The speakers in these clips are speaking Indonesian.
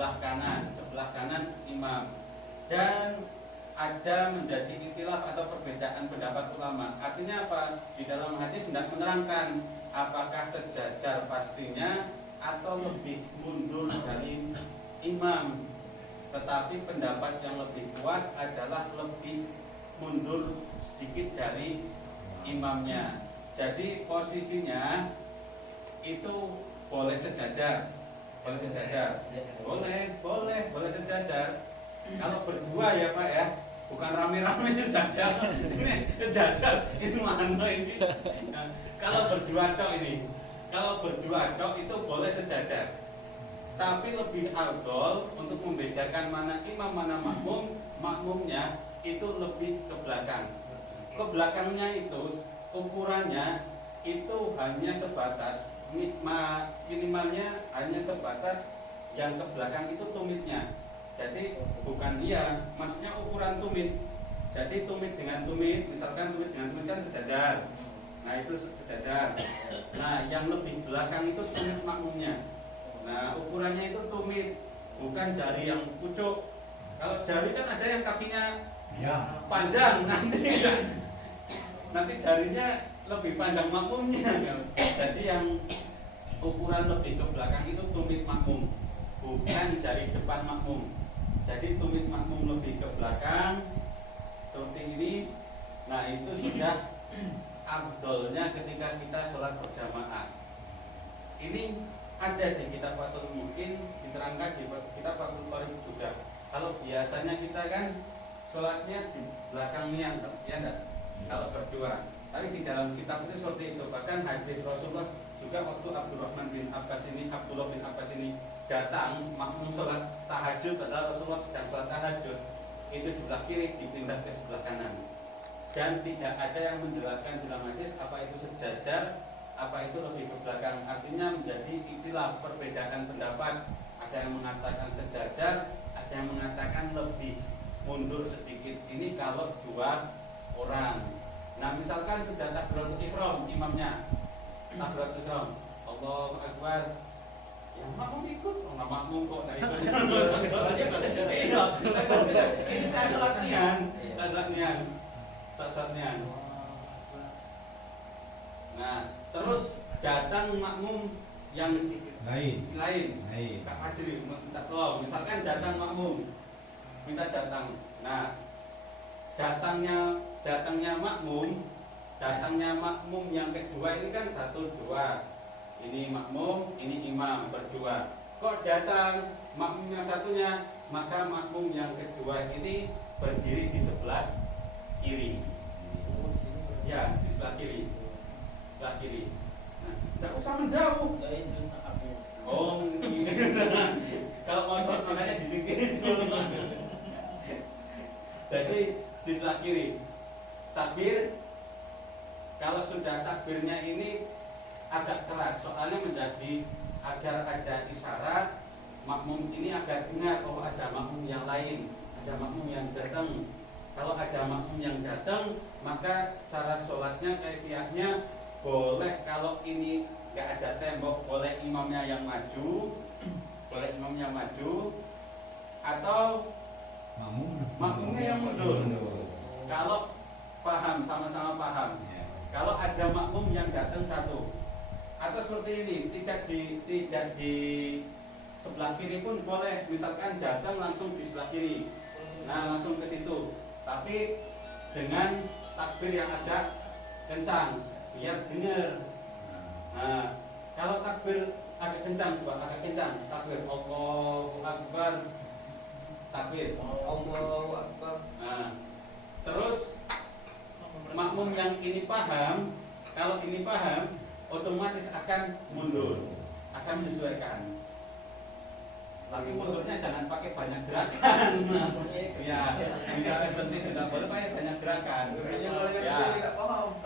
sebelah kanan imam. Dan ada menjadi ikhtilaf atau perbedaan pendapat ulama. Artinya apa? Di dalam hadis hendak menerangkan apakah sejajar pastinya atau lebih mundur dari imam. Tetapi pendapat yang lebih kuat adalah lebih mundur sedikit dari imamnya. Jadi posisinya itu boleh sejajar. Boleh sejajar. Kalau berdua ya Pak ya, bukan rame-rame sejajar. Ini mana ini? Nah, kalau berdua tok itu boleh sejajar. Tapi lebih afdol untuk membedakan mana imam mana makmum, makmumnya itu lebih ke belakang. Ke belakangnya itu ukurannya itu hanya sebatas minimalnya hanya sebatas yang ke belakang itu tumitnya. Jadi bukan maksudnya ukuran tumit. Jadi tumit dengan tumit, misalkan tumit dengan tumit kan sejajar. Nah itu sejajar. Nah yang lebih belakang itu tumit makmumnya. Nah ukurannya itu tumit, bukan jari yang pucuk. Kalau jari kan ada yang kakinya panjang, nanti jarinya lebih panjang makmumnya. Jadi yang ukuran lebih ke belakang itu tumit makmum, bukan jari depan makmum. Jadi tumit makmum lebih ke belakang seperti ini. Nah itu sudah afdolnya ketika kita sholat berjamaah. Ini ada di kitab Fathul Mu'in, diterangkan di kitab Fathul Qorib juga. Kalau biasanya kita kan sholatnya di belakangnya, ya enggak? Kalau berdua. Tapi di dalam kitab itu seperti itu. Bahkan hadis Rasulullah juga waktu Abdullah bin Abbas ini datang makmum sholat tahajud, padahal Rasulullah sedang sholat tahajud, itu di sebelah kiri dipindah ke sebelah kanan. Dan tidak ada yang menjelaskan dalam hadis apa itu sejajar, apa itu lebih ke belakang. Artinya menjadi ikhtilaf, perbedaan pendapat. Ada yang mengatakan sejajar, ada yang mengatakan lebih mundur sedikit. Ini kalau dua orang. Nah misalkan sudah takbiratul ihram imamnya, takbiratul ihram, Allahu Akbar, yang makmum ikut, makmum kok nah ikut. Ini salatnya. Nah terus datang makmum yang lain. Kak Majri minta tolong, misalkan datang makmum minta datang. Nah datangnya makmum yang kedua ini kan 1, 2. Ini makmum, ini imam berdua. Kok datang makmum yang satunya, maka makmum yang kedua ini berdiri di sebelah kiri. Ya, di sebelah kiri. Nah, tidak usah menjauh. Oh, ini. Kalau mau sholat makanya disingkirin dulu. Jadi di sebelah kiri. Takbir, kalau sudah takbirnya ini agak keras, soalnya menjadi agar ada isyarat makmum ini agar dengar bahwa ada makmum yang lain, ada makmum yang datang. Kalau ada makmum yang datang, maka cara sholatnya, kaifiahnya boleh kalau ini nggak ada tembok, boleh imamnya yang maju, atau makmumnya yang mundur. Kalau paham, sama-sama paham. Kalau ada makmum yang datang satu, atau seperti ini, tidak di sebelah kiri pun boleh. Misalkan datang langsung di sebelah kiri, nah langsung ke situ. Tapi dengan takbir yang agak kencang, biar dengar. Nah, kalau takbir agak kencang, takbir Allahu Akbar, takbir Allahu Akbar. Nah, terus makmum yang ini paham, kalau ini paham, otomatis akan mundur, akan menyesuaikan. Tapi mundurnya jangan pakai banyak gerakan. Ya, misalkan penting tidak boleh pakai banyak gerakan. Ya.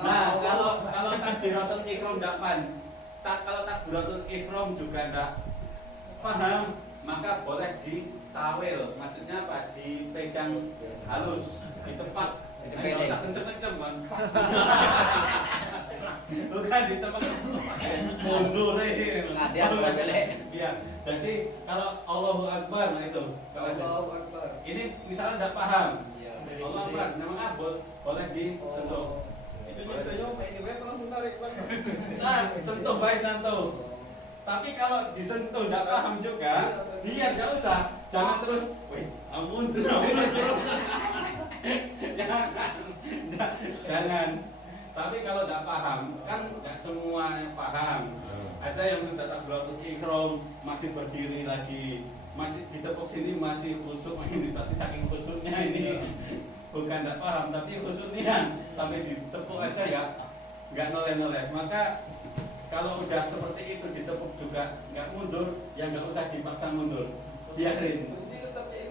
Nah, kalau takbiratul ihram tidak kalau takbiratul ihram juga tidak paham, maka boleh ditawil. Maksudnya apa? Dipegang halus, di tempat. Enggak usah kenceng-kenceng, Bang. bukan di tempat mundur Ngadian belek. Iya, jadi kalau Allahu Akbar, nah itu Allahu Akbar. ini misalnya tidak paham Iya. Allahu Akbar, memang abot boleh disentuh. Itu nyatanya ini web langsung tarik Pak. Nah, sentuh baik sentuh. Tapi kalau disentuh tidak paham juga, dia nggak usah, jangan terus, wih, ampun, jangan. Tapi kalau tidak paham, kan nggak semua paham. Ada yang sudah takbiratul ihram masih berdiri lagi, masih ditepuk sini masih khusyuk ini, berarti saking khusyuknya ini bukan tidak paham, tapi khusyuknya sampai ditepuk aja nggak noleh-noleh. Maka kalau udah seperti itu ditepuk juga nggak mundur, ya nggak usah dipaksa mundur, biarin.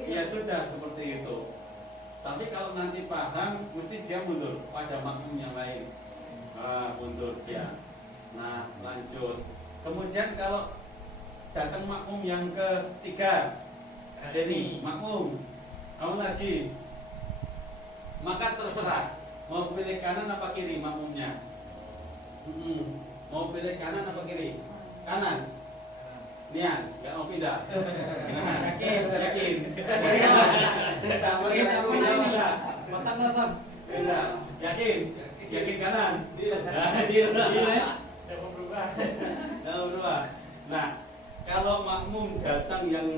Ya sudah seperti itu. Tapi kalau nanti paham, mesti dia mundur pada makmum yang lain. Mundur dia. Nah, lanjut. Kemudian kalau datang makmum yang ketiga, jadi makmum, kamu lagi, maka terserah mau pilih kanan apa kiri makmumnya. Mau pilih kanan apa kiri? Kanan. Nian, nggak mau pindah. Yakin. Makan nasab. Pindah. Yakin kanan. Jangan berubah. Jangan berubah. Nah, kalau makmum datang yang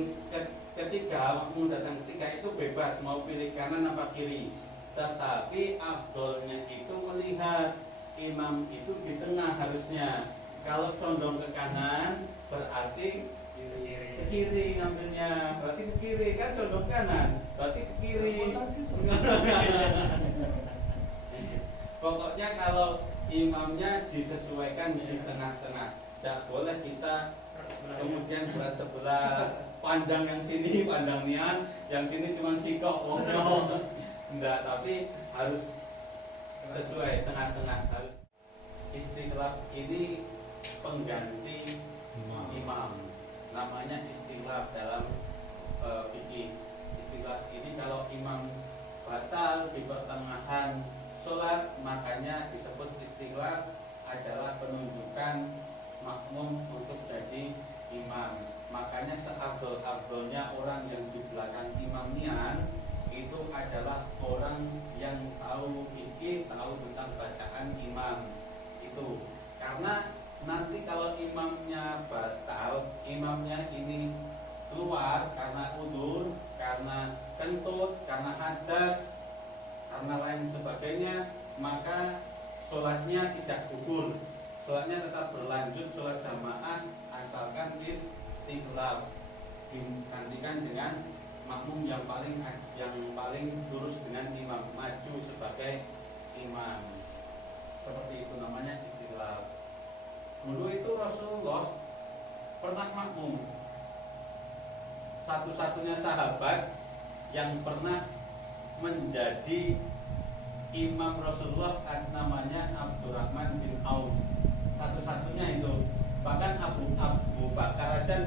ketiga, makmum datang ketiga itu bebas mau pilih kanan apa kiri. Tetapi afdolnya itu melihat imam itu di tengah harusnya. Kalau condong ke kanan berarti ke kiri ngambilnya, berarti ke kiri, kan condong kanan berarti ke kiri. Pokoknya kalau imamnya disesuaikan di tengah-tengah, tidak boleh kita kemudian berat sebelah, panjang yang sini panjang nian, yang sini cuma sikok. Enggak, tapi harus sesuai tengah-tengah. Harus istikhlaf ini pengganti imam, namanya istikhlaf dalam fikih. Istikhlaf ini kalau imam batal di pertengahan sholat, makanya disebut istikhlaf, adalah penunjukan makmum untuk jadi imam. Makanya seabdol-abdolnya orang yang di belakang imam nian itu adalah orang yang tahu fikih, tahu tentang bacaan imam itu. Karena nanti kalau imamnya batal, imamnya ini keluar karena udur, karena kentut, karena hadas, karena lain sebagainya, maka sholatnya tidak gugur, sholatnya tetap berlanjut, sholat jamaah, asalkan istikhlaf, digantikan dengan makmum yang paling lurus dengan imam, maju sebagai imam. Seperti itu namanya istikhlaf. Dulu itu Rasulullah pernah makmum, satu-satunya sahabat yang pernah menjadi imam Rasulullah namanya Abdurrahman bin Auf, satu-satunya itu. Bahkan Abu Bakar aja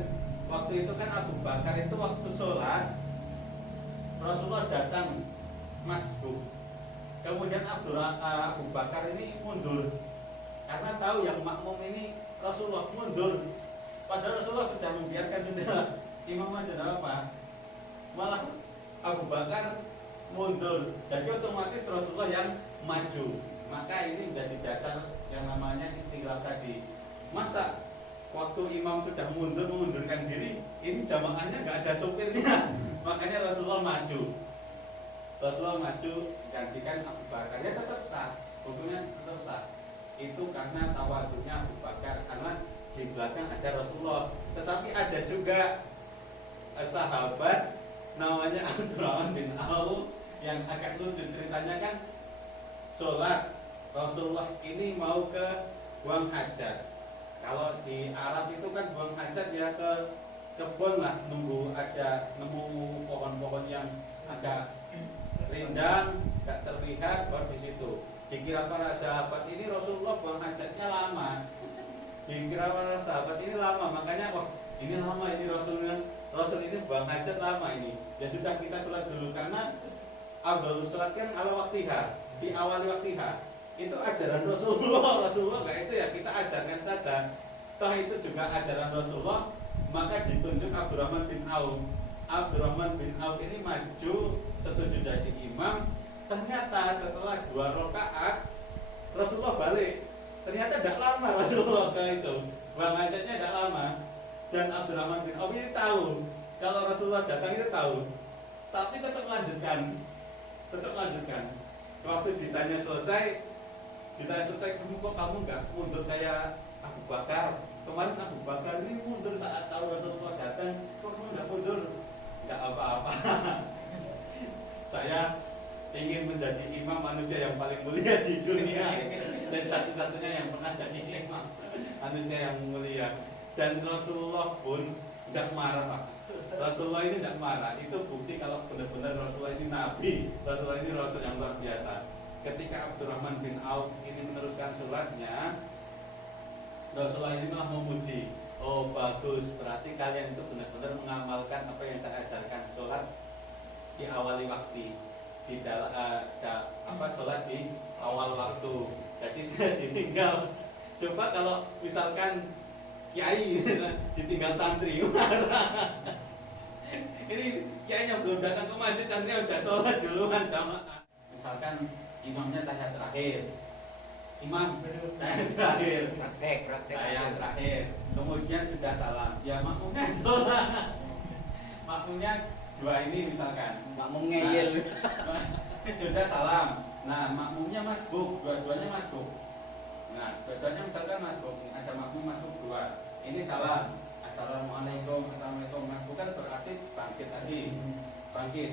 waktu itu, kan Abu Bakar itu waktu sholat Rasulullah datang masbuk, kemudian Abu Bakar ini mundur karena tahu yang makmum ini Rasulullah, mundur. Padahal Rasulullah sudah membiarkan sudah imam aja, apa, malah Abu Bakar mundur, jadi otomatis Rasulullah yang maju. Maka ini menjadi dasar yang namanya istikhlaf tadi. Masa waktu imam sudah mengundurkan diri, ini jamaahnya nggak ada sopirnya, makanya Rasulullah maju. Rasulullah maju gantikan Abu Bakar, ya tetap sah, hukumnya tetap sah. Itu karena tawadhunya Abu Bakar, karena di belakang ada Rasulullah. Tetapi ada juga sahabat namanya Abdurrahman bin Auf yang agak lucu ceritanya. Kan sholat Rasulullah ini mau ke buang hajat. Kalau di Arab itu kan buang hajat ya ke kebun lah, nemu pohon-pohon yang agak rindang, gak terlihat, baru di situ. Dikira para sahabat ini Rasulullah buang hajatnya lama. Dikira para sahabat ini lama, makanya wah ini lama ini Rasul ini buang hajat lama ini. Ya sudah, kita sholat dulu, karena Abdul sholat kan ala waktiha, di awal waktiha. itu ajaran Rasulullah. Rasulullah nggak itu ya kita ajarkan saja. Toh itu juga ajaran Rasulullah. Maka ditunjuk Abdurrahman bin Auf. Abdurrahman bin Auf ini maju setuju jadi imam. Ternyata setelah 2 rakaat Rasulullah balik. Ternyata tidak lama Rasulullah ke itu. Bangkitnya tidak lama. Dan Abdurrahman bin Auf ini tahu kalau Rasulullah datang itu tahu. Tapi tetap lanjutkan. Waktu ditanya selesai, kamu kok kamu nggak mundur kayak Abu Bakar? Kemarin Abu Bakar ini mundur saat tahu Rasulullah datang, kok kamu nggak mundur? Nggak apa-apa. Saya ingin menjadi imam manusia yang paling mulia di dunia dan satu-satunya yang pernah jadi imam manusia yang mulia. Dan Rasulullah pun tidak marah, Pak. Rasulullah ini tidak marah. Itu bukti kalau benar-benar Rasulullah ini nabi. Rasulullah ini rasul yang luar biasa. Ketika Abdurrahman bin Auf ini meneruskan sholatnya, Rasulullah ini malah memuji. Oh bagus, berarti kalian itu benar-benar mengamalkan apa yang saya ajarkan. Sholat diawali waktu, sholat di awal waktu. Jadi saya ditinggal. Coba kalau misalkan kiai ditinggal santri, ini kiainya belum datang ke masjid, santrinya udah sholat duluan jamaah. Misalkan imamnya tahiyat terakhir, imam tahiyat terakhir, praktek tahiyat terakhir, kemudian sudah salam, ya makmumnya sholat, makmumnya 2 ini misalkan, makmum ngeyel, sudah salam, nah makmumnya masbuk, dua-duanya masbuk. Nah, bedanya misalkan masbuk, ada makmum masbuk 2. Ini salam. Assalamualaikum, assalamualaikum. Masbuk kan berarti bangkit lagi. Bangkit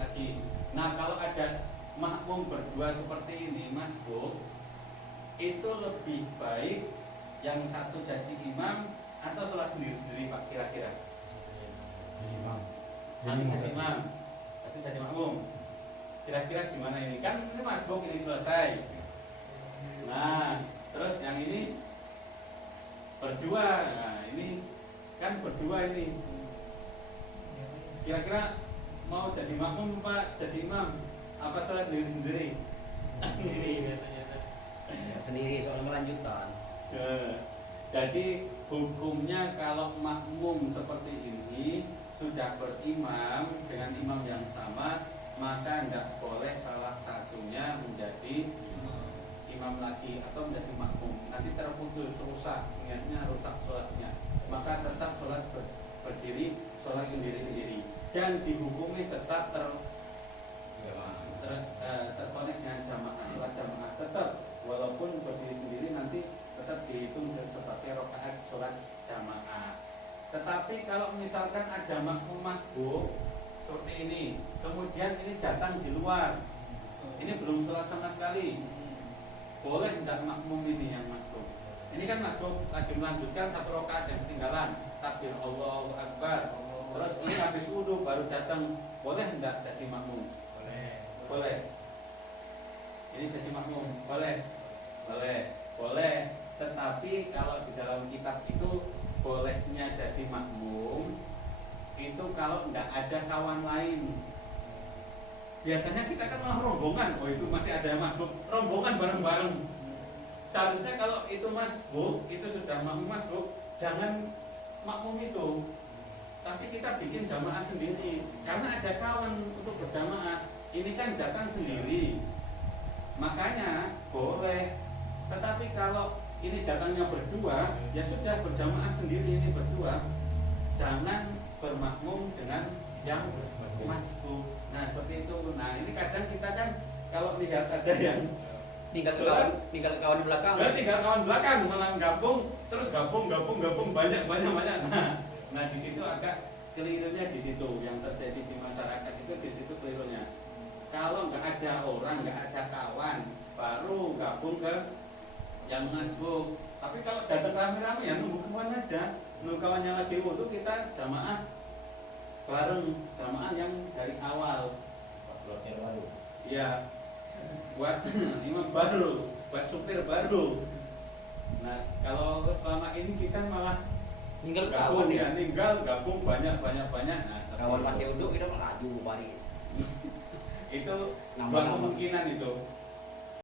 lagi. Nah, kalau ada makmum berdua seperti ini masbuk, itu lebih baik yang satu jadi imam atau sholat sendiri-sendiri, Pak, kira-kira? Satu jadi imam, satu jadi makmum. Kira-kira gimana ini? Kan ini masbuk ini selesai. Nah, terus yang ini berdua. Nah, ini kan berdua ini. Kira-kira mau jadi makmum Pak, jadi imam, apa sholat sendiri? Sendiri biasanya. Sendiri soal melanjutkan. Jadi hukumnya kalau makmum seperti ini sudah berimam dengan imam yang sama, maka tidak boleh salah satunya menjadi imam lagi atau menjadi makmum. Nanti terputus, rusak niatnya, rusak sholatnya. Maka tetap sholat berdiri, sholat sendiri-sendiri, dan dihukumi tetap terkonek dengan jamaah, sholat jamaah tetap, walaupun berdiri sendiri nanti tetap dihitung sebagai rakaat sholat jamaah. Tetapi kalau misalkan ada makmum masbuk seperti ini, kemudian ini datang di luar, ini belum sholat sama sekali, boleh tidak makmum ini yang masbuk? Ini kan masbuk lagi melanjutkan 1 rakaat yang ketinggalan, takbir Allahu Akbar, terus ini habis wudu baru datang, boleh tidak jadi makmum? Boleh. Ini jadi makmum, boleh. Tetapi kalau di dalam kitab itu bolehnya jadi makmum itu kalau tidak ada kawan lain. Biasanya kita kan malah rombongan, oh itu masih ada yang masbuk, rombongan bareng-bareng. Seharusnya kalau itu masbuk, itu sudah makmum masbuk, jangan makmum itu, tapi kita bikin jamaah sendiri, karena ada kawan untuk berjamaah. Ini kan datang sendiri, makanya boleh. Tetapi kalau ini datangnya berdua, ya sudah berjamaah sendiri ini berdua, jangan bermakmum dengan yang masbuk. Nah seperti itu. Nah ini kadang kita kan kalau lihat ada yang tinggal kawan belakang. Tinggal kawan belakang malah gabung, terus gabung banyak. Nah di situ agak kelirunya di situ yang terjadi di masyarakat itu, di situ kelirunya. Kalau nggak ada orang, nggak ada kawan, baru gabung ke yang masbuk. Tapi kalau datang rame-rame ya nunggu kawan aja, nunggu kawannya lagi wudu, kita jamaah bareng, jamaah yang dari awal. Iya, buat imam baru, buat supir baru. Nah kalau selama ini kita malah Tinggal gabung kawan ya, gabung banyak. Nah, kawan masih uduk kita malah adu baris. itu Nambah-nambah. kemungkinan itu.